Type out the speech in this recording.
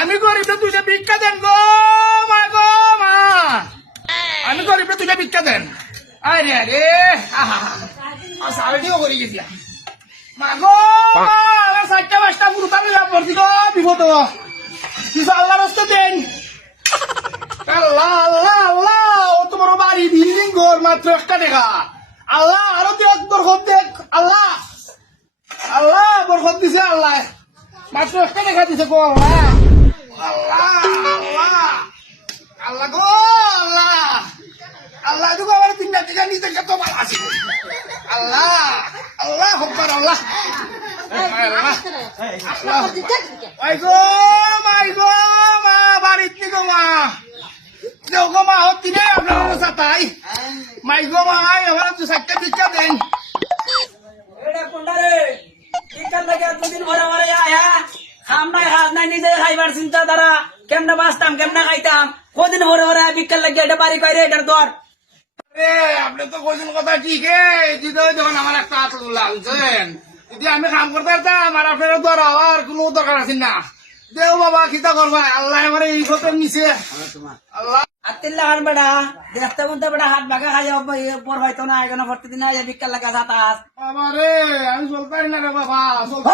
আমি গরিব তুই ভিক্ষা দেন গো মা গো মা, আমি গরিব তুই ভিক্ষা দেন। আরে আরে সাবেটিও করে গেছিলাম মা গো, চারটা পাঁচটা পুরোটা পড়ছি গো বিপদ, কিছু আল্লাহ রাস্তা দেন। আল্লাহ আল্লাহ আল্লাহ, ও তোমার বাড়ি বিল্ডিং ঘর মাত্র 1 টাকা। আল্লাহ আরো দেখ বরকত দেখ, আল্লাহ আল্লাহ বরকত দিছে, আল্লাহ মাত্র 1 টাকা দিছে গো। আল্লাহ আল্লাহ আল্লাহ আল্লাহ গো আল্লাহ আল্লাহ, তুমি আমার 3 টাকা নিতে কত ভালো আছে। আল্লাহ আল্লাহ হকবার আল্লাহ মাই গো মাই গো মা, বাড়িত নি গো মা, দেও গো মা, হতি রে আপনার সাতাই মাই গো মা, আমার 4টা ভিক্ষা দেন। এটা কোনটা রে? ভিক্ষার লাগে এতদিন ভরে ভরে আয়া খাম নাই হাত নাই, নিজে খাইবার চিন্তা দ্বারা কেমনে বাঁচতাম কেমনে খাইতাম, কদিন ভরে ভরে ভিক্ষার লাগে এটা বাড়ি কয় রে, এটার দর রে আপনি তো কোন কথা ঠিক যখন আমার একটা হাত লাগছেন, যদি আমি কাম করতে পারতাম আর আপনার দ্বারা আর কোনো দরকার আছে না। দেও বাবা কিতা করবা, আল্লাহ আমার এই কথা নিছে। আল্লাহ আত্মিল লাগান বেড়া দেখতে মধ্যে বেড়া হাত ভাগা খাই পর হয়তো না এখানে প্রতিদিন আয়া ভিক্ষার লাগে যাতাস। বাবা রে আমি চলতে পারি না রে বাবা, চলতে